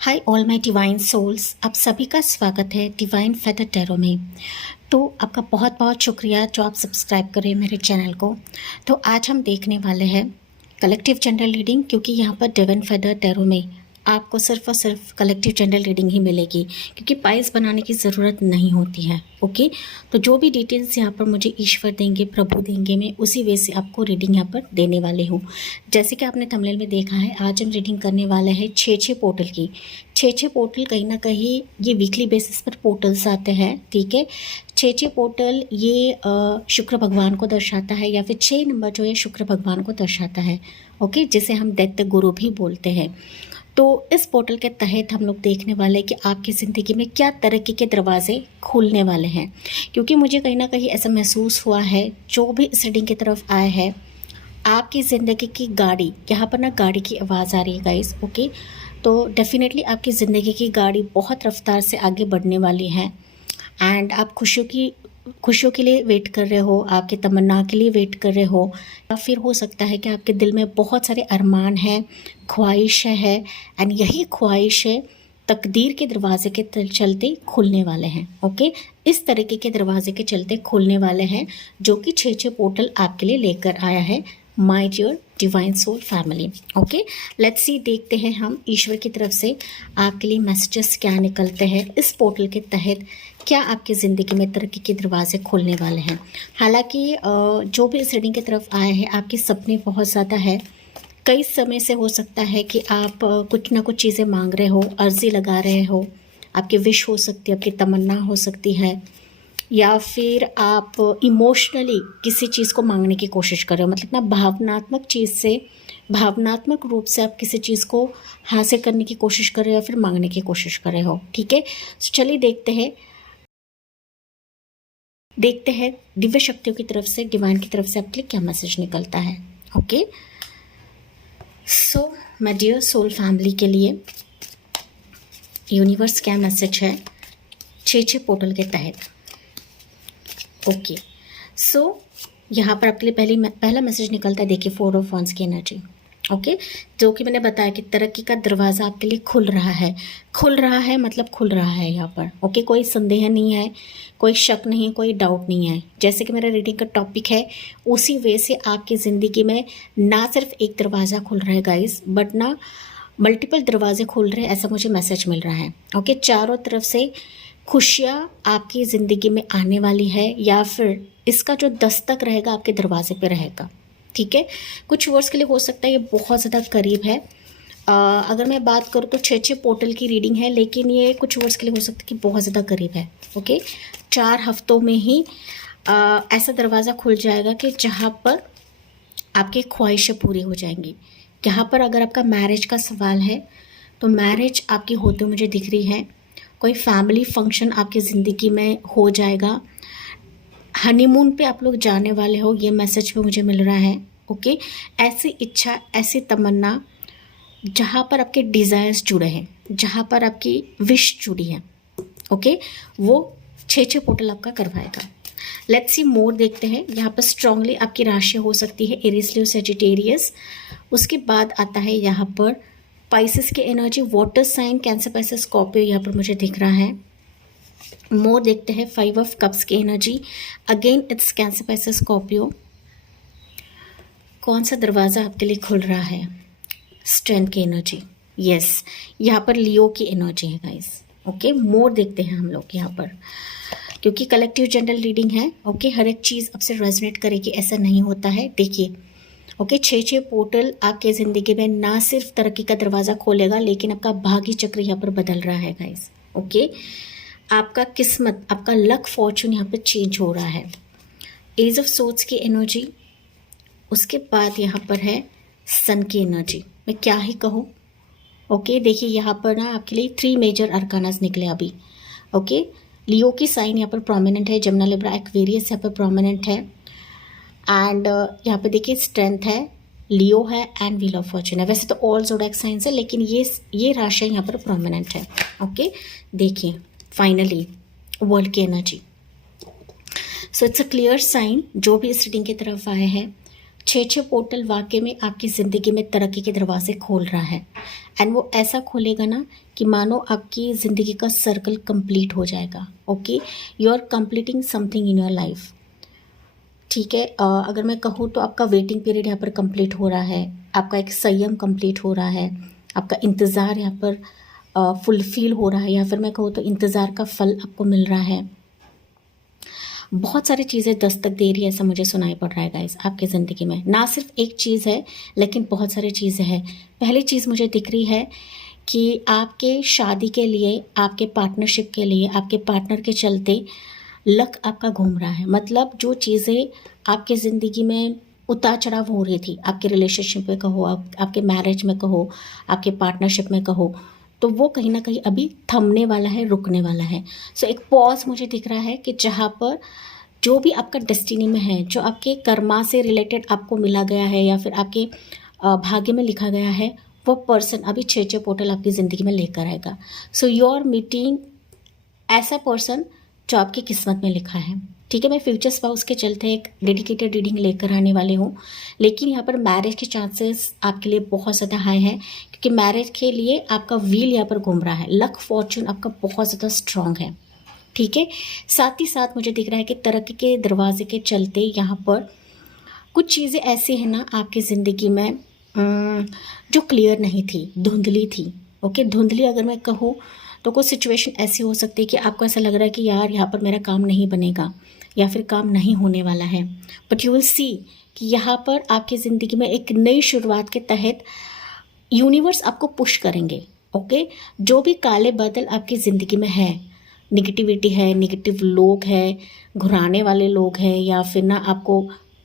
Hi all my divine souls, आप सभी का स्वागत है डिवाइन फेदर टैरो में। तो आपका बहुत बहुत शुक्रिया जो आप सब्सक्राइब करें मेरे चैनल को। तो आज हम देखने वाले हैं कलेक्टिव जनरल रीडिंग, क्योंकि यहाँ पर डिवाइन फेदर टैरो में आपको सिर्फ और सिर्फ कलेक्टिव जनरल रीडिंग ही मिलेगी, क्योंकि पाइल्स बनाने की ज़रूरत नहीं होती है। ओके, तो जो भी डिटेल्स यहाँ पर मुझे ईश्वर देंगे, प्रभु देंगे, मैं उसी वे से आपको रीडिंग यहाँ पर देने वाले हूँ। जैसे कि आपने थंबनेल में देखा है, आज हम रीडिंग करने वाले हैं 6 पोर्टल की। 6 पोर्टल कहीं ना कहीं ये वीकली बेसिस पर पोर्टल्स आते हैं, ठीक है। 6 पोर्टल ये शुक्र भगवान को दर्शाता है, या फिर 6 नंबर जो है शुक्र भगवान को दर्शाता है। ओके, जिसे हम दैत्य गुरु भी बोलते हैं। तो इस पोर्टल के तहत हम लोग देखने वाले हैं कि आपकी ज़िंदगी में क्या तरक्की के दरवाजे खुलने वाले हैं, क्योंकि मुझे कहीं ना कहीं ऐसा महसूस हुआ है, जो भी इस रीडिंग की तरफ आया है, आपकी ज़िंदगी की गाड़ी, यहाँ पर ना गाड़ी की आवाज़ आ रही है गाइस। ओके, तो डेफिनेटली आपकी ज़िंदगी की गाड़ी बहुत रफ्तार से आगे बढ़ने वाली है। एंड आप खुशियों के लिए वेट कर रहे हो, आपकी तमन्ना के लिए वेट कर रहे हो, या फिर हो सकता है कि आपके दिल में बहुत सारे अरमान हैं, ख्वाहिश है, एंड यही ख्वाहिश है तकदीर के दरवाजे के चलते खुलने वाले हैं। ओके, इस तरीके के दरवाजे के चलते खुलने वाले हैं, जो कि 6 पोर्टल आपके लिए लेकर आया है my dear divine soul family. Okay, let's see, देखते हैं हम ईश्वर की तरफ से आपके लिए मैसेजेस क्या निकलते हैं इस पोर्टल के तहत। क्या आपकी ज़िंदगी में तरक्की के दरवाजे खुलने वाले हैं। हालांकि जो भी इस रीडिंग की तरफ आए हैं, आपके सपने बहुत ज़्यादा है। कई समय से हो सकता है कि आप कुछ ना कुछ चीज़ें मांग रहे हो, अर्जी लगा रहे हो, आपकी विश हो सकती है, आपकी तमन्ना हो सकती है, या फिर आप इमोशनली किसी चीज़ को मांगने की कोशिश कर रहे हो, मतलब ना भावनात्मक चीज़ से, भावनात्मक रूप से आप किसी चीज़ को हासिल करने की कोशिश कर रहे हो या फिर मांगने की कोशिश कर रहे हो। ठीक है, तो चलिए देखते हैं दिव्य शक्तियों की तरफ से, डिवाइन की तरफ से आपके लिए क्या मैसेज निकलता है। Okay, so my dear soul family के लिए यूनिवर्स क्या मैसेज है 6 पोर्टल के तहत। ओके, सो यहाँ पर आपके लिए पहला मैसेज निकलता है। देखिए, 4 ऑफ वांड्स की एनर्जी। ओके, जो कि मैंने बताया कि तरक्की का दरवाज़ा आपके लिए खुल रहा है। मतलब खुल रहा है यहाँ पर। ओके, कोई संदेह नहीं है, कोई शक नहीं, कोई डाउट नहीं है। जैसे कि मेरा रीडिंग का टॉपिक है, उसी वे से आपकी ज़िंदगी में ना सिर्फ एक दरवाज़ा खुल रहा है गाइस, बट ना मल्टीपल दरवाजे खुल रहे हैं, ऐसा मुझे मैसेज मिल रहा है। ओके, चारों तरफ से खुशियाँ आपकी ज़िंदगी में आने वाली है, या फिर इसका जो दस्तक रहेगा आपके दरवाजे पे रहेगा। ठीक है, कुछ वर्ड्स के लिए हो सकता है ये बहुत ज़्यादा करीब है। अगर मैं बात करूँ तो 6 पोर्टल की रीडिंग है, लेकिन ये कुछ वर्ड्स के लिए हो सकता है कि बहुत ज़्यादा करीब है। ओके, 4 हफ्तों में ही ऐसा दरवाज़ा खुल जाएगा कि जहाँ पर आपकी ख्वाहिशें पूरी हो जाएंगी। यहाँ पर अगर आपका मैरिज का सवाल है, तो मैरिज आपकी होते हुए मुझे दिख रही है। कोई फैमिली फंक्शन आपकी ज़िंदगी में हो जाएगा। हनीमून पे आप लोग जाने वाले हो, ये मैसेज भी मुझे मिल रहा है। ओके, ऐसी इच्छा, ऐसी तमन्ना जहाँ पर आपके डिज़ायर्स जुड़े हैं, जहाँ पर आपकी विश जुड़ी है, ओके, वो 6 पोर्टल आपका करवाएगा। लेट्स सी मोर, देखते हैं। यहाँ पर स्ट्रांगली आपकी राशि हो सकती है एरीज, लियो, सजिटेरियस। उसके बाद आता है यहाँ पर पाइसेस की energy, water sign, Cancer, Pisces, Scorpio यहाँ पर मुझे दिख रहा है। मोर देखते हैं 5 ऑफ कप्स की energy, again it's cancer, Pisces, Scorpio. कौन सा दरवाज़ा आपके लिए खुल रहा है। स्ट्रेंथ की एनर्जी, यस, यहाँ पर लियो की एनर्जी है गाइस। ओके, मोर देखते हैं हम लोग यहाँ पर, क्योंकि कलेक्टिव जनरल रीडिंग है। ओके, हर एक चीज़ आपसे रेजोनेट करेगी ऐसा नहीं होता है। देखिए, ओके, 6 पोर्टल आपके ज़िंदगी में ना सिर्फ तरक्की का दरवाज़ा खोलेगा, लेकिन आपका भाग्य चक्र यहाँ पर बदल रहा है गाइस। ओके, आपका किस्मत, आपका लक, फॉर्चून यहाँ पर चेंज हो रहा है। एज ऑफ सोर्ड्स की एनर्जी, उसके बाद यहाँ पर है सन की एनर्जी। मैं क्या ही कहूँ। ओके, देखिए यहाँ पर ना आपके लिए 3 मेजर अरकानास निकले अभी। ओके, लियो की साइन यहाँ पर प्रोमिनेंट है, जमुना, लिब्रा, एक्वेरियस यहाँ पर प्रोमिनेंट है। एंड यहाँ पे देखिए स्ट्रेंथ है, लियो है, एंड व्हील ऑफ फॉर्चून है। वैसे तो ऑल ज़ोडिएक साइंस है, लेकिन ये राशि यहाँ पर प्रोमिनेंट है। ओके, देखिए फाइनली वर्ल्ड की energy. So it's a clear sign, जो भी इस रीडिंग की तरफ आए हैं 6 पोर्टल वाकई में आपकी ज़िंदगी में तरक्की के दरवाजे खोल रहा है। एंड वो ऐसा खोलेगा ना कि मानो आपकी ज़िंदगी का सर्कल कंप्लीट हो जाएगा। Okay, you are completing something in your life. ठीक है, अगर मैं कहूँ तो आपका वेटिंग पीरियड यहाँ पर कंप्लीट हो रहा है, आपका एक संयम कंप्लीट हो रहा है, आपका इंतज़ार यहाँ पर फुलफिल हो रहा है, या फिर मैं कहूँ तो इंतज़ार का फल आपको मिल रहा है। बहुत सारी चीज़ें दस्तक दे रही है, ऐसा मुझे सुनाई पड़ रहा है गाइस आपकी ज़िंदगी में। ना सिर्फ एक चीज़ है लेकिन बहुत सारी चीज़ें हैं। पहली चीज़ मुझे दिख रही है कि आपके शादी के लिए, आपके पार्टनरशिप के लिए, आपके पार्टनर के चलते लक आपका घूम रहा है। मतलब जो चीज़ें आपके ज़िंदगी में उतार चढ़ाव हो रही थी, आपके रिलेशनशिप में कहो, आपके मैरिज में कहो, आपके पार्टनरशिप में कहो, तो वो कहीं ना कहीं अभी थमने वाला है, रुकने वाला है। सो एक पॉज मुझे दिख रहा है कि जहाँ पर जो भी आपका डेस्टिनी में है, जो आपके कर्मा से रिलेटेड आपको मिला गया है या फिर आपके भाग्य में लिखा गया है, वो पर्सन अभी 6 पोर्टल आपकी ज़िंदगी में लेकर आएगा। सो यू आर मीटिंग ऐसा पर्सन जो आपकी किस्मत में लिखा है। ठीक है, मैं फ्यूचर स्पाउस के चलते एक डेडिकेटेड रीडिंग लेकर आने वाले हूँ, लेकिन यहाँ पर मैरिज के चांसेस आपके लिए बहुत ज़्यादा हाई है, क्योंकि मैरिज के लिए आपका व्हील यहाँ पर घूम रहा है। लक फॉर्चून आपका बहुत ज़्यादा स्ट्रांग है। ठीक है, साथ ही साथ मुझे दिख रहा है कि तरक्की के दरवाजे के चलते यहाँ पर कुछ चीज़ें ऐसी हैं ना आपकी ज़िंदगी में जो क्लियर नहीं थी, धुंधली थी। ओके, धुंधली अगर मैं कहूँ तो कुछ सिचुएशन ऐसी हो सकती है कि आपको ऐसा लग रहा है कि यार यहाँ पर मेरा काम नहीं बनेगा या फिर काम नहीं होने वाला है, बट यू विल सी कि यहाँ पर आपकी ज़िंदगी में एक नई शुरुआत के तहत यूनिवर्स आपको पुश करेंगे। ओके, जो भी काले बादल आपकी ज़िंदगी में है, निगेटिविटी है, निगेटिव लोग हैं, घुराने वाले लोग हैं, या फिर ना आपको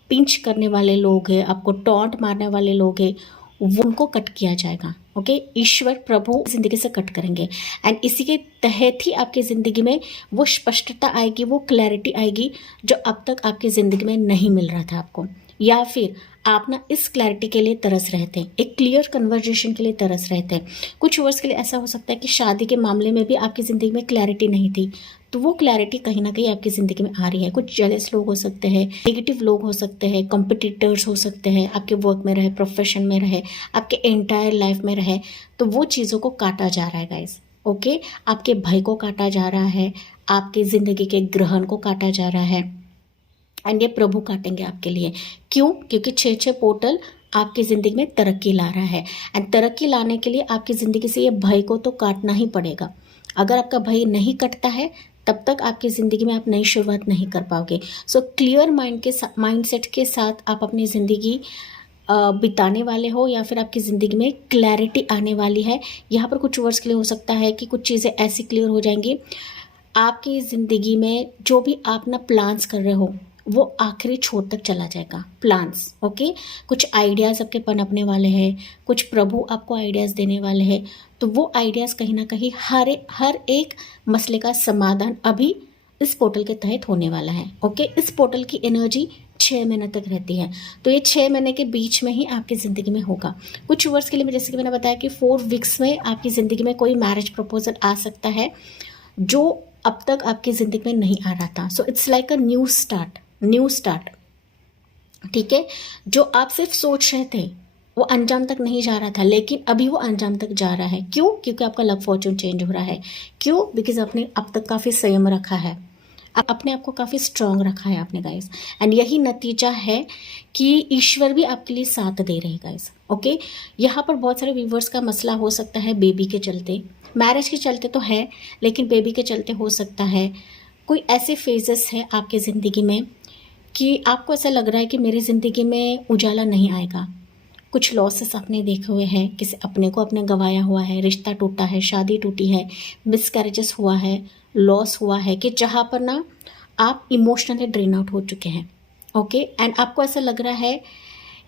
पिंच करने वाले लोग हैं, आपको टॉन्ट मारने वाले लोग हैं, वो उनको कट किया जाएगा। ओके, ईश्वर प्रभु ज़िंदगी से कट करेंगे। एंड इसी के तहत ही आपकी ज़िंदगी में वो स्पष्टता आएगी, वो क्लैरिटी आएगी जो अब तक आपकी ज़िंदगी में नहीं मिल रहा था आपको, या फिर आप ना इस क्लैरिटी के लिए तरस रहे थे, एक क्लियर कन्वर्जेशन के लिए तरस रहे थे। कुछ वर्ष के लिए ऐसा हो सकता है कि शादी के मामले में भी आपकी ज़िंदगी में क्लैरिटी नहीं थी, तो वो क्लैरिटी कहीं ना कहीं आपकी ज़िंदगी में आ रही है। कुछ जेलस लोग हो सकते हैं, नेगेटिव लोग हो सकते हैं, कॉम्पिटिटर्स हो सकते हैं, आपके वर्क में रहे, प्रोफेशन में रहे, आपके एंटायर लाइफ में रहे, तो वो चीज़ों को काटा जा रहा है गाइस। ओके, आपके भय को काटा जा रहा है, आपकी ज़िंदगी के ग्रहण को काटा जा रहा है, एंड ये प्रभु काटेंगे आपके लिए। क्यों? क्योंकि 6 पोर्टल आपकी ज़िंदगी में तरक्की ला रहा है, एंड तरक्की लाने के लिए आपकी ज़िंदगी से ये भय को तो काटना ही पड़ेगा। अगर आपका भय नहीं कटता है तब तक आपकी ज़िंदगी में आप नई शुरुआत नहीं कर पाओगे। सो क्लियर माइंडसेट के साथ आप अपनी ज़िंदगी बिताने वाले हो, या फिर आपकी ज़िंदगी में क्लैरिटी आने वाली है। यहाँ पर कुछ वर्ष के लिए हो सकता है कि कुछ चीज़ें ऐसी क्लियर हो जाएंगी, आपकी ज़िंदगी में जो भी आप ना प्लान्स कर रहे हो वो आखिरी छोर तक चला जाएगा, प्लान्स। ओके, कुछ आइडियाज़ आपके पनपने वाले हैं, कुछ प्रभु आपको आइडियाज़ देने वाले हैं, तो वो आइडियाज़ कहीं ना कहीं हर एक मसले का समाधान अभी इस पोर्टल के तहत होने वाला है। ओके, इस पोर्टल की एनर्जी 6 महीने तक रहती है, तो ये 6 महीने के बीच में ही आपकी ज़िंदगी में होगा। कुछ वर्ष के लिए, जैसे कि मैंने बताया कि 4 वीक्स में आपकी ज़िंदगी में कोई मैरिज प्रपोजल आ सकता है जो अब तक आपकी ज़िंदगी में नहीं आ रहा था। So it's like a new start. ठीक है, जो आप सिर्फ सोच रहे थे वो अंजाम तक नहीं जा रहा था, लेकिन अभी वो अंजाम तक जा रहा है। क्यों? क्योंकि आपका लक फॉर्चून चेंज हो रहा है। क्यों? बिकॉज आपने अब तक काफ़ी संयम रखा है, अपने आप को काफ़ी स्ट्रांग रखा है आपने गाइस, एंड यही नतीजा है कि ईश्वर भी आपके लिए साथ दे रहे हैं गाइस। ओके, यहाँ पर बहुत सारे व्यूवर्स का मसला हो सकता है बेबी के चलते, मैरिज के चलते तो है, लेकिन बेबी के चलते हो सकता है। कोई ऐसे फेजेस है आपके ज़िंदगी में कि आपको ऐसा लग रहा है कि मेरी ज़िंदगी में उजाला नहीं आएगा। कुछ लॉसेस आपने देखे हुए हैं, किसी अपने को आपने गंवाया हुआ है, रिश्ता टूटा है, शादी टूटी है, मिसकैरेजेस हुआ है, लॉस हुआ है, कि जहाँ पर ना आप इमोशनली ड्रेन आउट हो चुके हैं। ओके, एंड आपको ऐसा लग रहा है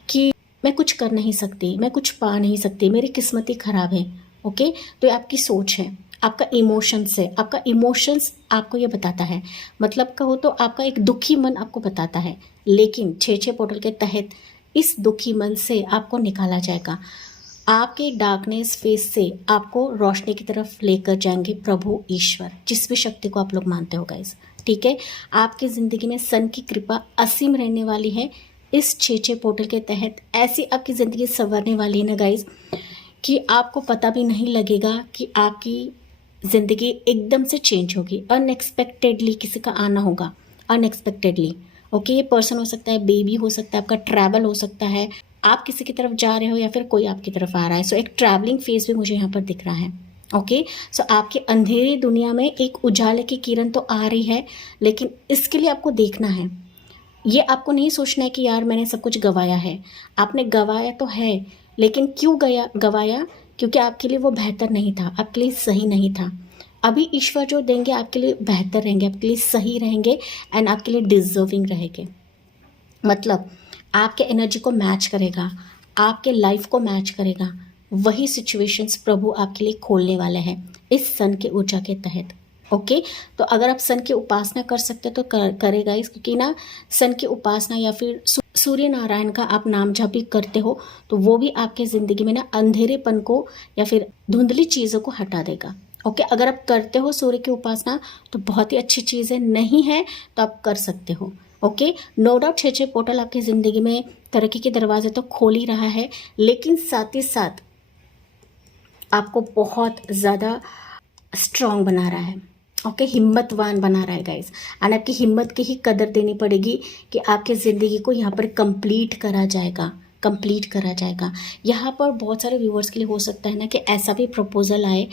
कि मैं कुछ कर नहीं सकती, मैं कुछ पा नहीं सकती, मेरी किस्मत ही ख़राब है। ओके, तो ये आपकी सोच है, आपका इमोशंस है, आपका इमोशंस आपको ये बताता है, मतलब कहो तो आपका एक दुखी मन आपको बताता है। लेकिन 6 पोर्टल के तहत इस दुखी मन से आपको निकाला जाएगा। आपके डार्कनेस फेस से आपको रोशनी की तरफ लेकर जाएंगे प्रभु ईश्वर, जिस भी शक्ति को आप लोग मानते हो गाइस। ठीक है, आपकी ज़िंदगी में सन की कृपा असीम रहने वाली है, इस 6-6 पोर्टल के तहत ऐसी आपकी ज़िंदगी संवरने वाली है ना गाइस, कि आपको पता भी नहीं लगेगा कि आपकी ज़िंदगी एकदम से चेंज होगी। अनएक्सपेक्टेडली किसी का आना होगा, अनएक्सपेक्टेडली। ओके, ये पर्सन हो सकता है, बेबी हो सकता है, आपका ट्रैवल हो सकता है, आप किसी की तरफ जा रहे हो या फिर कोई आपकी तरफ आ रहा है। सो एक ट्रैवलिंग फेज भी मुझे यहाँ पर दिख रहा है। ओके, सो आपके अंधेरी दुनिया में एक उजाले की किरण तो आ रही है, लेकिन इसके लिए आपको देखना है। ये आपको नहीं सोचना है कि यार मैंने सब कुछ गंवाया है। आपने गंवाया तो है, लेकिन क्यों गंवाया? क्योंकि आपके लिए वो बेहतर नहीं था, आपके लिए सही नहीं था। अभी ईश्वर जो देंगे आपके लिए बेहतर रहेंगे, आपके लिए सही रहेंगे एंड आपके लिए डिजर्विंग रहेंगे। मतलब आपके एनर्जी को मैच करेगा, आपके लाइफ को मैच करेगा। वही सिचुएशंस प्रभु आपके लिए खोलने वाले हैं इस सन के ऊर्जा के तहत। ओके, तो अगर आप सन की उपासना कर सकते तो करेगा इस, क्योंकि ना सन की उपासना या फिर सूर्य नारायण का आप नाम जब भी करते हो तो वो भी आपके ज़िंदगी में ना अंधेरेपन को या फिर धुंधली चीज़ों को हटा देगा। ओके, अगर आप करते हो सूर्य की उपासना तो बहुत ही अच्छी चीज़ है, नहीं है तो आप कर सकते हो। ओके, नो डाउट 6-6 पोर्टल आपकी ज़िंदगी में तरक्की के दरवाजे तो खोल ही रहा है, लेकिन साथ ही साथ आपको बहुत ज़्यादा स्ट्रॉन्ग बना रहा है। ओके, हिम्मतवान बना रहा है गाइस, एंड आपकी हिम्मत की ही कदर देनी पड़ेगी कि आपकी ज़िंदगी को यहाँ पर कंप्लीट करा जाएगा। यहाँ पर बहुत सारे व्यूअर्स के लिए हो सकता है ना कि ऐसा भी प्रपोजल आए,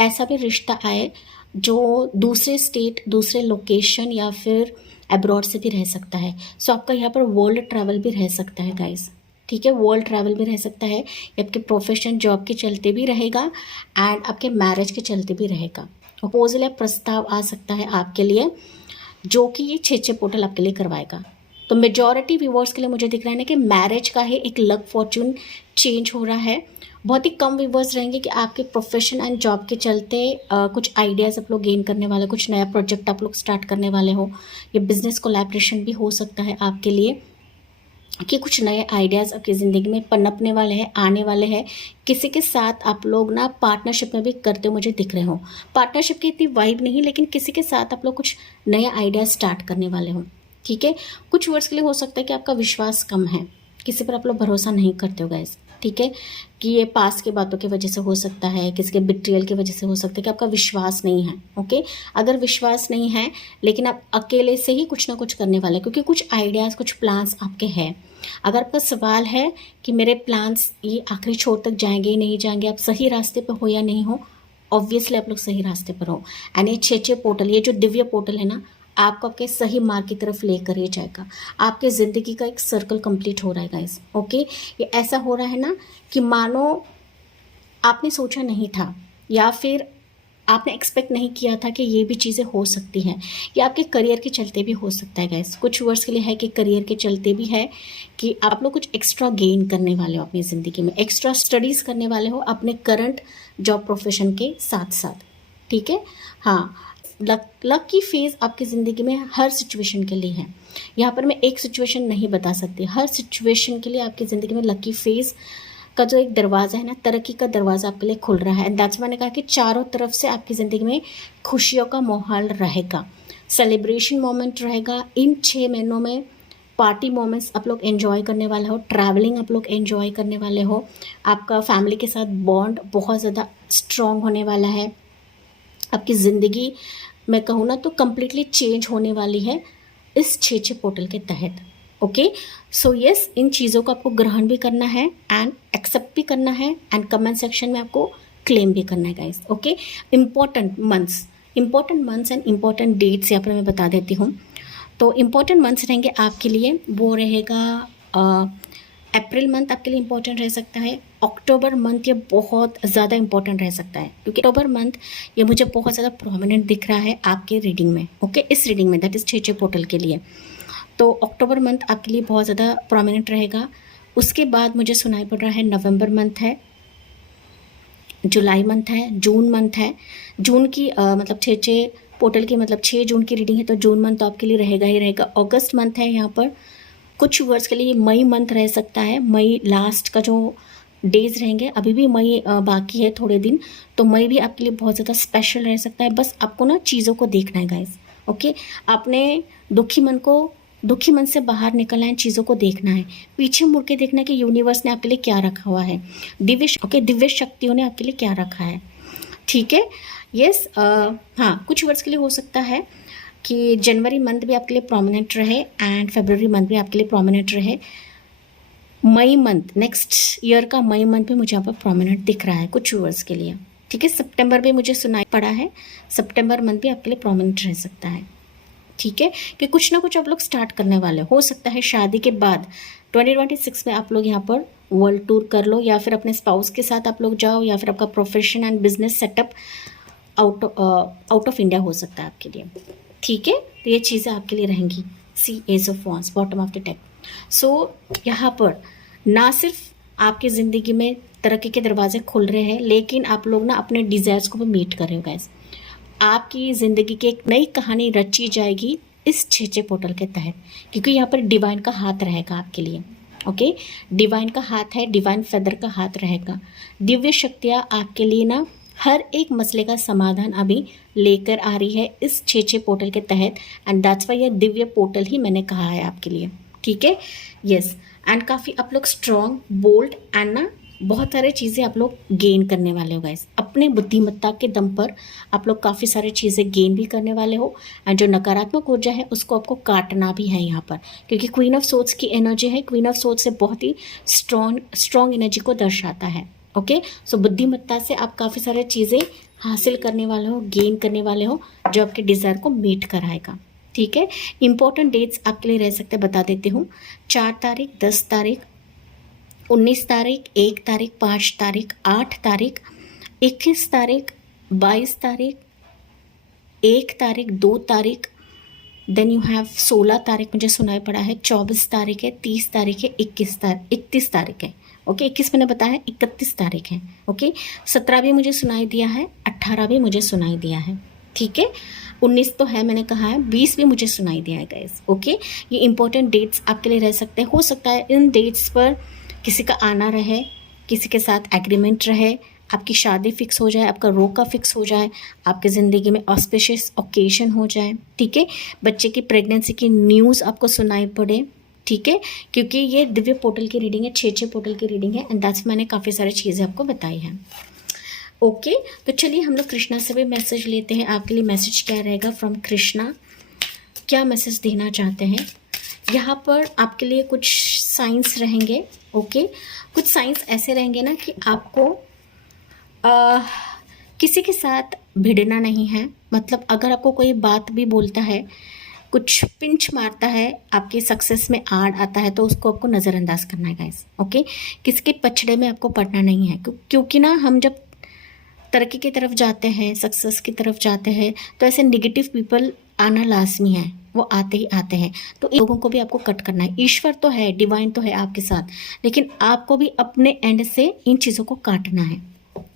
ऐसा भी रिश्ता आए जो दूसरे स्टेट, दूसरे लोकेशन या फिर अब्रॉड से भी रह सकता है। सो आपका यहाँ पर वर्ल्ड ट्रैवल भी रह सकता है गाइस। ठीक है, वर्ल्ड ट्रैवल भी रह सकता है, ये आपके प्रोफेशन जॉब के चलते भी रहेगा एंड आपके मैरिज के चलते भी रहेगा। प्रपोजल या प्रस्ताव आ सकता है आपके लिए, जो कि ये 6-6 पोर्टल आपके लिए करवाएगा। तो मेजॉरिटी व्यूवर्स के लिए मुझे दिख रहा है ना कि मैरिज का ही एक लक फॉर्चून चेंज हो रहा है। बहुत ही कम व्यूवर्स रहेंगे कि आपके प्रोफेशन एंड जॉब के चलते कुछ आइडियाज़ आप लोग गेन करने वाले, कुछ नया प्रोजेक्ट आप लोग स्टार्ट करने वाले हो। ये बिजनेस कोलैबोरेशन भी हो सकता है आपके लिए कि कुछ नए आइडियाज़ आपकी ज़िंदगी में पनपने वाले हैं, आने वाले हैं। किसी के साथ आप लोग ना पार्टनरशिप में भी करते मुझे दिख रहे हो। पार्टनरशिप की इतनी वाइब नहीं, लेकिन किसी के साथ आप लोग कुछ नए आइडियाज़ स्टार्ट करने वाले हो। ठीक है, कुछ वर्ड्स के लिए हो सकता है कि आपका विश्वास कम है, किसी पर आप लोग भरोसा नहीं करते हो गाइस। ठीक है, कि ये पास की बातों की वजह से हो सकता है, किसी के बिट्रियल की वजह से हो सकता है कि आपका विश्वास नहीं है। ओके, अगर विश्वास नहीं है लेकिन आप अकेले से ही कुछ ना कुछ करने वाले, क्योंकि कुछ आइडियाज़, कुछ प्लान्स आपके हैं। अगर आपका सवाल है कि मेरे प्लान्स ये आखिरी छोर तक जाएंगे या नहीं जाएंगे, आप सही रास्ते पर हो या नहीं हो, ऑब्वियसली आप लोग सही रास्ते पर हो। एंड ये 6-6 पोर्टल, ये जो दिव्य पोर्टल है ना, आपको आपके सही मार्ग की तरफ लेकर ही जाएगा। आपके ज़िंदगी का एक सर्कल कंप्लीट हो रहा है गाइस। ओके, ये ऐसा हो रहा है ना कि मानो आपने सोचा नहीं था या फिर आपने एक्सपेक्ट नहीं किया था कि ये भी चीज़ें हो सकती हैं। ये आपके करियर के चलते भी हो सकता है गाइस। कुछ वर्ष के लिए है कि करियर के चलते भी है कि आप लोग कुछ एक्स्ट्रा गेन करने वाले हो अपनी ज़िंदगी में, एक्स्ट्रा स्टडीज़ करने वाले हो अपने करंट जॉब प्रोफेशन के साथ साथ। ठीक है, हाँ, लक की फेज़ आपकी ज़िंदगी में हर सिचुएशन के लिए है। यहाँ पर मैं एक सिचुएशन नहीं बता सकती, हर सिचुएशन के लिए आपकी ज़िंदगी में लकी फेज़ का जो एक दरवाज़ा है ना, तरक्की का दरवाज़ा आपके लिए खुल रहा है। एंड दैट्स मैंने कहा कि चारों तरफ से आपकी ज़िंदगी में खुशियों का माहौल रहेगा, सेलिब्रेशन मोमेंट रहेगा। इन 6 महीनों में पार्टी मोमेंट्स आप लोग एंजॉय करने वाले हो, ट्रैवलिंग आप लोग एंजॉय करने वाले हो, आपका फैमिली के साथ बॉन्ड बहुत ज़्यादा स्ट्रॉन्ग होने वाला है। आपकी ज़िंदगी मैं कहूँ ना तो कम्प्लीटली चेंज होने वाली है इस 6-6 पोर्टल के तहत। ओके, सो यस, इन चीज़ों को आपको ग्रहण भी करना है एंड एक्सेप्ट भी करना है एंड कमेंट सेक्शन में आपको क्लेम भी करना है guys. Okay, important months and important dates यहाँ पर मैं बता देती हूँ। तो इम्पॉर्टेंट मंथ्स रहेंगे आपके लिए, वो रहेगा अप्रैल मंथ आपके लिए इंपॉर्टेंट रह सकता है। अक्टूबर मंथ ये बहुत ज़्यादा इंपॉर्टेंट रह सकता है, क्योंकि अक्टूबर मंथ ये मुझे बहुत ज़्यादा प्रोमिनेंट दिख रहा है आपके रीडिंग में। ओके, इस रीडिंग में, दैट इज़ 6-6 पोर्टल के लिए। तो अक्टूबर मंथ आपके लिए बहुत ज़्यादा प्रोमिनेंट रहेगा। उसके बाद मुझे सुनाई पड़ रहा है नवंबर मंथ है, जुलाई मंथ है, जून मंथ है। जून की मतलब 6-6 पोर्टल की मतलब 6 जून की रीडिंग है, तो जून मंथ तो आपके लिए रहेगा ही रहेगा। अगस्त मंथ है यहाँ पर, कुछ वर्ष के लिए मई मंथ रह सकता है। मई लास्ट का जो डेज़ रहेंगे, अभी भी मई बाकी है थोड़े दिन, तो मई भी आपके लिए बहुत ज़्यादा स्पेशल रह सकता है। बस आपको ना चीज़ों को देखना है गाइस। ओके, अपने दुखी मन को दुखी मन से बाहर निकलना है, चीज़ों को देखना है, पीछे मुड़ के देखना है कि यूनिवर्स ने आपके लिए क्या रखा हुआ है, दिव्य शक्तियों ने आपके लिए क्या रखा है। ठीक है, यस। हाँ, कुछ वर्ड्स के लिए हो सकता है कि जनवरी मंथ भी आपके लिए प्रोमिनेंट रहे एंड फरवरी मंथ भी आपके लिए प्रोमिनेंट रहे। मई मंथ, नेक्स्ट ईयर का मई मंथ भी मुझे यहाँ पर प्रोमिनेंट दिख रहा है कुछ वर्ड्स के लिए। ठीक है, सितंबर भी मुझे सुनाई पड़ा है, सितंबर मंथ भी आपके लिए प्रोमिनेंट रह सकता है। ठीक है, कि कुछ ना कुछ आप लोग स्टार्ट करने वाले हो सकता है शादी के बाद 2026 में आप लोग यहाँ पर वर्ल्ड टूर कर लो, या फिर अपने स्पाउस के साथ आप लोग जाओ, या फिर आपका profession and business setup out of India हो सकता है आपके लिए। ठीक है, तो ये चीज़ें आपके लिए रहेंगी। C as of once, bottom of the deck. So यहाँ पर ना सिर्फ आपकी ज़िंदगी में तरक्की के दरवाजे खुल रहे हैं, लेकिन आप लोग ना अपने डिज़ायर्स को भी मीट कर रहे हो गाइस। आपकी ज़िंदगी की एक नई कहानी रची जाएगी इस 6 पोर्टल के तहत, क्योंकि यहाँ पर डिवाइन का हाथ रहेगा आपके लिए। ओके, डिवाइन का हाथ है, डिवाइन फेदर का हाथ रहेगा। दिव्य शक्तियाँ आपके लिए ना हर एक मसले का समाधान अभी लेकर आ रही है इस 6 पोर्टल के तहत, एंड दैट्स वाई ये दिव्य पोर्टल ही मैंने कहा है आपके लिए। ठीक है, यस। एंड काफ़ी आप लोग स्ट्रॉन्ग, बोल्ड एंड ना बहुत सारे चीज़ें आप लोग गेन करने वाले हो गाइस। अपने बुद्धिमत्ता के दम पर आप लोग काफ़ी सारी चीज़ें गेन भी करने वाले हो, एंड जो नकारात्मक ऊर्जा है उसको आपको काटना भी है यहाँ पर, क्योंकि क्वीन ऑफ सोर्ड्स की एनर्जी है। क्वीन ऑफ सोर्ड्स से बहुत ही स्ट्रॉन्ग एनर्जी को दर्शाता है। ओके, सो बुद्धिमत्ता से आप काफ़ी सारे चीज़ें हासिल करने वाले हो, गेन करने वाले हो, जो आपके डिज़ायर को मीट कराएगा। ठीक है, इंपॉर्टेंट डेट्स आपके लिए रह सकते हैं, बता देती हूँ। 4 तारीख, 10 तारीख, 19 तारीख, 1 तारीख, 5 तारीख, 8 तारीख, 21 तारीख, 22 तारीख, 1 तारीख, 2 तारीख, देन यू हैव 16 तारीख मुझे सुनाई पड़ा है, 24 तारीख है, 30 तारीख है, 31 तारीख है। ओके, 21 मैंने बताया है, 31 तारीख है। ओके, 17 भी मुझे सुनाई दिया है, 18 भी मुझे सुनाई दिया है। ठीक है, 19 तो है मैंने कहा है, 20 भी मुझे सुनाई दिया है गाइस। ओके, ये इंपॉर्टेंट डेट्स आपके लिए रह सकते हैं। हो सकता है इन डेट्स पर किसी का आना रहे, किसी के साथ एग्रीमेंट रहे, आपकी शादी फिक्स हो जाए, आपका रोका फिक्स हो जाए, आपकी ज़िंदगी में ऑस्पिशियस ओकेजन हो जाए। ठीक है, बच्चे की प्रेगनेंसी की न्यूज़ आपको सुनाई पड़े। ठीक है, क्योंकि ये दिव्य पोर्टल की रीडिंग है, 6 पोर्टल की रीडिंग है, एंड दैट्स मैंने काफ़ी सारी चीज़ें आपको बताई हैं। ओके, तो चलिए हम लोग कृष्णा से भी मैसेज लेते हैं। आपके लिए मैसेज क्या रहेगा फ्रॉम कृष्णा, क्या मैसेज देना चाहते हैं। यहाँ पर आपके लिए कुछ साइंस रहेंगे। ओके, कुछ साइंस ऐसे रहेंगे ना कि आपको किसी के साथ भिड़ना नहीं है। मतलब अगर आपको कोई बात भी बोलता है, कुछ पिंच मारता है, आपके सक्सेस में आड़ आता है, तो उसको आपको नज़रअंदाज करना है गाइस। ओके, किसी के पछड़े में आपको पड़ना नहीं है, क्योंकि ना हम जब तरक्की की तरफ जाते हैं, सक्सेस की तरफ जाते हैं, तो ऐसे नेगेटिव पीपल आना लाजमी है, वो आते ही आते हैं। तो इन लोगों को भी आपको कट करना है। ईश्वर तो है, डिवाइन तो है आपके साथ, लेकिन आपको भी अपने एंड से इन चीज़ों को काटना है।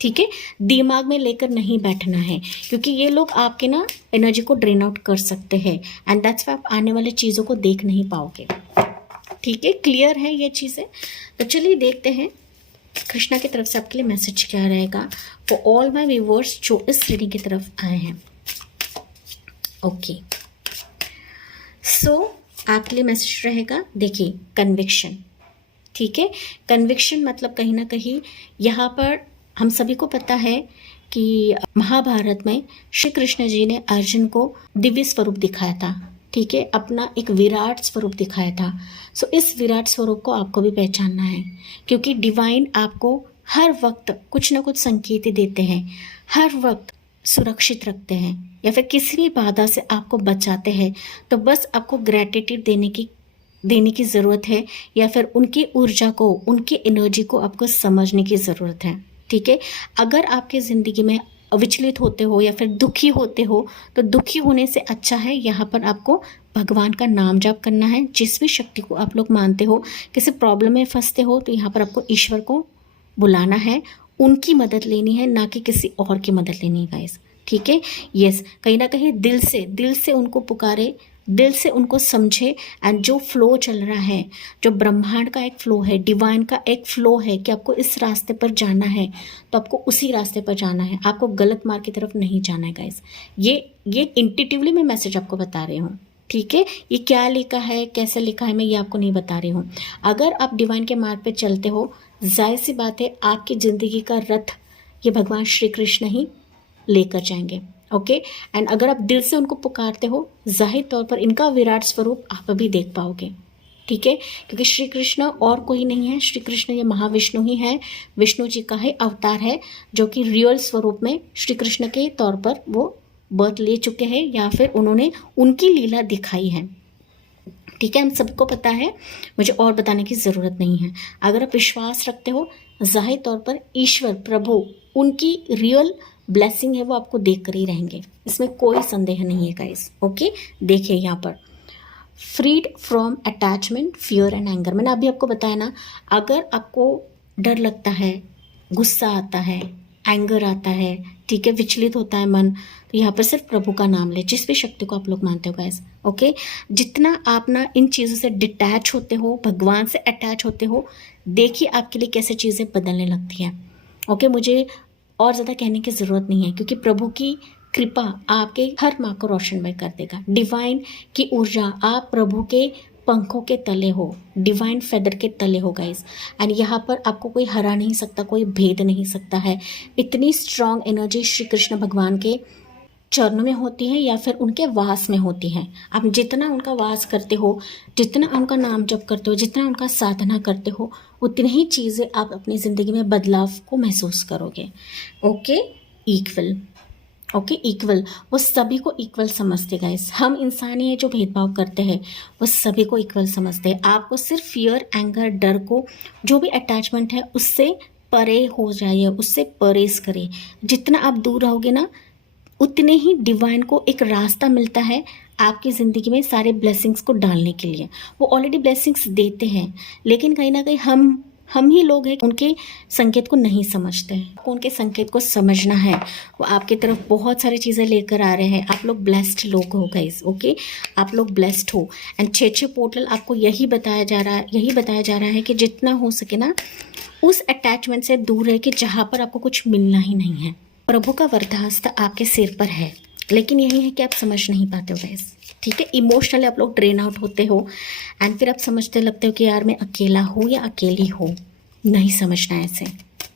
ठीक है, दिमाग में लेकर नहीं बैठना है, क्योंकि ये लोग आपके ना एनर्जी को ड्रेन आउट कर सकते हैं, एंड दैट्स वाई आप आने वाले चीज़ों को देख नहीं पाओगे। ठीक है, क्लियर है ये चीज़ें। तो चलिए देखते हैं कृष्णा की तरफ से आपके लिए मैसेज क्या रहेगा फॉर ऑल माय व्यूअर्स जो इस रीडिंग की तरफ आए हैं। ओके, सो आपके लिए मैसेज रहेगा, देखिए, कन्विक्शन। ठीक है, कन्विक्शन मतलब कहीं ना कहीं यहाँ पर हम सभी को पता है कि महाभारत में श्री कृष्ण जी ने अर्जुन को दिव्य स्वरूप दिखाया था। ठीक है, अपना एक विराट स्वरूप दिखाया था। सो इस विराट स्वरूप को आपको भी पहचानना है, क्योंकि डिवाइन आपको हर वक्त कुछ ना कुछ संकेत देते हैं, हर वक्त सुरक्षित रखते हैं, या फिर किसी भी बाधा से आपको बचाते हैं। तो बस आपको ग्रैटिट्यूड देने की ज़रूरत है, या फिर उनकी ऊर्जा को, उनकी एनर्जी को आपको समझने की ज़रूरत है। ठीक है, अगर आपके ज़िंदगी में विचलित होते हो या फिर दुखी होते हो, तो दुखी होने से अच्छा है यहाँ पर आपको भगवान का नाम जाप करना है। जिस भी शक्ति को आप लोग मानते हो, किसी प्रॉब्लम में फंसते हो, तो यहाँ पर आपको ईश्वर को बुलाना है, उनकी मदद लेनी है, ना कि किसी और की मदद लेनी है गाइस। ठीक है, यस, कहीं ना कहीं दिल से उनको पुकारे, दिल से उनको समझे, एंड जो फ्लो चल रहा है, जो ब्रह्मांड का एक फ्लो है, डिवाइन का एक फ्लो है कि आपको इस रास्ते पर जाना है, तो आपको उसी रास्ते पर जाना है, आपको गलत मार्ग की तरफ नहीं जाना है गाइस। ये इंट्यूटिवली मैं मैसेज आपको बता रही हूँ। ठीक है, ये क्या लिखा है, कैसे लिखा है, मैं ये आपको नहीं बता रही हूँ। अगर आप डिवाइन के मार्ग पे चलते हो, जाहिर सी बात है आपकी ज़िंदगी का रथ ये भगवान श्री कृष्ण ही लेकर जाएंगे। ओके, एंड अगर आप दिल से उनको पुकारते हो, जाहिर तौर पर इनका विराट स्वरूप आप अभी देख पाओगे। ठीक है, क्योंकि श्री कृष्ण और कोई नहीं है, श्री कृष्ण ये महाविष्णु ही है, विष्णु जी का ही अवतार है, जो कि रियल स्वरूप में श्री कृष्ण के तौर पर वो बर्थ ले चुके हैं, या फिर उन्होंने उनकी लीला दिखाई है। ठीक है, हम सबको पता है, मुझे और बताने की ज़रूरत नहीं है। अगर आप विश्वास रखते हो, जाहिर तौर पर ईश्वर प्रभु उनकी रियल ब्लेसिंग है वो आपको देख कर ही रहेंगे, इसमें कोई संदेह नहीं है गाइस। ओके, देखिए यहाँ पर freed from attachment, fear and anger. मैंने अभी आपको बताया ना, अगर आपको डर लगता है, गुस्सा आता है, एंगर आता है, ठीक है, विचलित होता है मन, तो यहाँ पर सिर्फ प्रभु का नाम ले, जिस भी शक्ति को आप लोग मानते हो गाइस। ओके, जितना आप ना इन चीज़ों से डिटैच होते हो, भगवान से अटैच होते हो, देखिए आपके लिए कैसे चीज़ें बदलने लगती हैं। ओके, मुझे और ज़्यादा कहने की ज़रूरत नहीं है, क्योंकि प्रभु की कृपा आपके हर माँ को रोशनमय कर देगा। डिवाइन की ऊर्जा, आप प्रभु के पंखों के तले हो, डिवाइन फेदर के तले हो गाइस, एंड यहाँ पर आपको कोई हरा नहीं सकता, कोई भेद नहीं सकता है। इतनी स्ट्रांग एनर्जी श्री कृष्ण भगवान के चरणों में होती है, या फिर उनके वास में होती है। आप जितना उनका वास करते हो, जितना उनका नाम जप करते हो, जितना उनका साधना करते हो, उतनी ही चीज़ें आप अपनी ज़िंदगी में बदलाव को महसूस करोगे। ओके, इक्वल, ओके, इक्वल, वो सभी को इक्वल समझते गाइस। हम इंसान ही है जो भेदभाव करते हैं, वो सभी को इक्वल समझते हैं। आपको सिर्फ फियर, एंगर, डर को, जो भी अटैचमेंट है उससे परे हो जाइए, उससे परहेज करें। जितना आप दूर रहोगे ना, उतने ही डिवाइन को एक रास्ता मिलता है आपकी ज़िंदगी में सारे ब्लेसिंग्स को डालने के लिए। वो ऑलरेडी ब्लेसिंग्स देते हैं, लेकिन कहीं ना कहीं हम ही लोग हैं उनके संकेत को नहीं समझते हैं। उनके संकेत को समझना है, वो आपकी तरफ बहुत सारी चीज़ें लेकर आ रहे हैं। आप लोग ब्लेस्ड लोग हो गाइस। ओके, आप लोग ब्लेस्ड हो, एंड 6 पोर्टल आपको यही बताया जा रहा है कि जितना हो सके ना, उस अटैचमेंट से दूर रह के जहाँ पर आपको कुछ मिलना ही नहीं है। प्रभु का वरदास्त आपके सिर पर है, लेकिन यही है कि आप समझ नहीं पाते हो गाइस। ठीक है, इमोशनली आप लोग ड्रेन आउट होते हो, एंड फिर आप समझते लगते हो कि यार मैं अकेला हूँ या अकेली हूँ। नहीं समझना है ऐसे।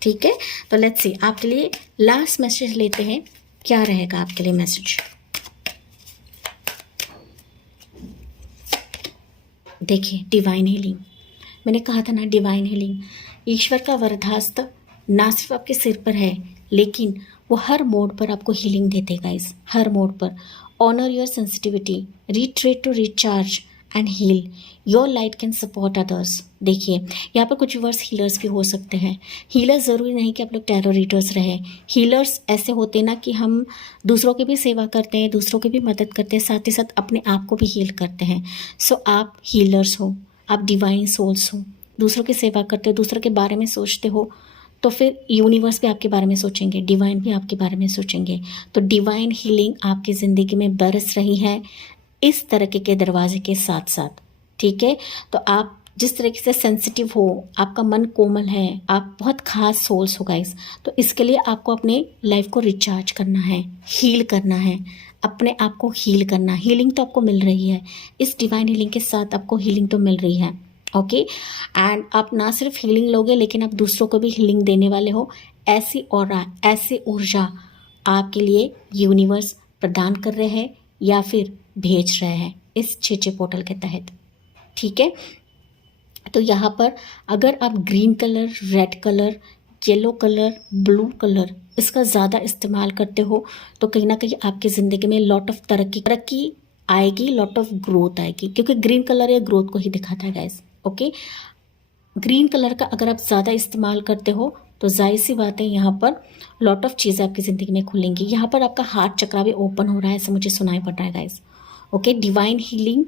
ठीक है, तो लेट्स सी, आपके लिए लास्ट मैसेज लेते हैं, क्या रहेगा आपके लिए मैसेज। देखिए, डिवाइन हीलिंग, मैंने कहा था ना, डिवाइन हीलिंग, ईश्वर का वरदास्त ना सिर्फ आपके सिर पर है, लेकिन वो हर मोड पर आपको हीलिंग देते गाइस, हर मोड पर। Honour your sensitivity, retreat to recharge and heal, your light can support others. देखिए, यहाँ पर कुछ वर्ड्स हीलर्स भी हो सकते हैं। हीलर्स ज़रूरी नहीं कि आप लोग टैरो रीडर्स रहे। हीलर्स ऐसे होते हैं ना कि हम दूसरों की भी सेवा करते हैं, दूसरों की भी मदद करते हैं, साथ ही साथ अपने आप को भी हील करते हैं। सो आप हीलर्स हो, आप डिवाइन सोल्स हो, दूसरों की सेवा करते हो, दूसरों के बारे में सोचते हो, तो फिर यूनिवर्स भी आपके बारे में सोचेंगे, डिवाइन भी आपके बारे में सोचेंगे। तो डिवाइन हीलिंग आपकी ज़िंदगी में बरस रही है इस तरीके के दरवाजे के साथ साथ। ठीक है, तो आप जिस तरीके से सेंसिटिव हो, आपका मन कोमल है, आप बहुत खास सोल्स हो गाइस, तो इसके लिए आपको अपने लाइफ को रिचार्ज करना है, हील करना है, अपने आप को हील करना। हीलिंग तो आपको मिल रही है, इस डिवाइन हीलिंग के साथ आपको हीलिंग तो मिल रही है। ओके, एंड आप ना सिर्फ हीलिंग लोगे, लेकिन आप दूसरों को भी हीलिंग देने वाले हो। ऐसी ऑरा, ऐसी ऊर्जा आपके लिए यूनिवर्स प्रदान कर रहे हैं या फिर भेज रहे हैं इस 6 पोर्टल के तहत। ठीक है, तो यहाँ पर अगर आप green colour, red colour, yellow colour, blue colour इसका ज़्यादा इस्तेमाल करते हो, तो कहीं ना कहीं आपकी ज़िंदगी में लॉट ऑफ तरक्की आएगी, लॉट ऑफ ग्रोथ आएगी, क्योंकि ग्रीन कलर ये ग्रोथ को ही दिखाता है गाइस। ओके, ग्रीन कलर का अगर आप ज़्यादा इस्तेमाल करते हो, तो जाहिर सी बात है यहाँ पर लॉट ऑफ चीज़ें आपकी ज़िंदगी में खुलेंगी। यहाँ पर आपका हार्ट चक्रा भी ओपन हो रहा है, ऐसे मुझे सुनाई पड़ रहा है गाइस। ओके, डिवाइन हीलिंग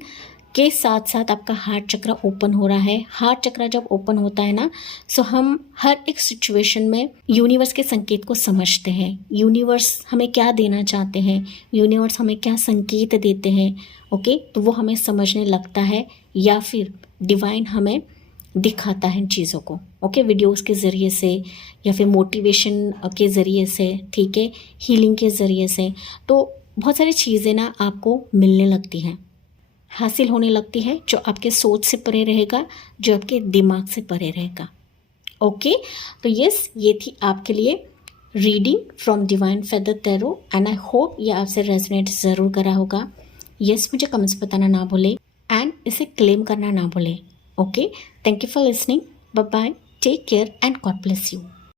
के साथ साथ आपका हार्ट चक्रा ओपन हो रहा है। हार्ट चक्रा जब ओपन होता है ना, सो हम हर एक सिचुएशन में यूनिवर्स के संकेत को समझते हैं। यूनिवर्स हमें क्या देना चाहते हैं, यूनिवर्स हमें क्या संकेत देते हैं, ओके, तो वो हमें समझने लगता है, या फिर डिवाइन हमें दिखाता है इन चीज़ों को। ओके, वीडियोस के ज़रिए से या फिर मोटिवेशन के ज़रिए से, ठीक है, हीलिंग के ज़रिए से, तो बहुत सारी चीज़ें ना आपको मिलने लगती हैं। हासिल होने लगती है, जो आपके सोच से परे रहेगा, जो आपके दिमाग से परे रहेगा। ओके, तो यस, ये थी आपके लिए reading from divine feather tarot and I hope ये आपसे रेजोनेट ज़रूर करा होगा। यस, मुझे कमेंट्स बताना ना भूले एंड इसे क्लेम करना ना भूले। Okay, thank you for listening, bye bye, take care and God bless you.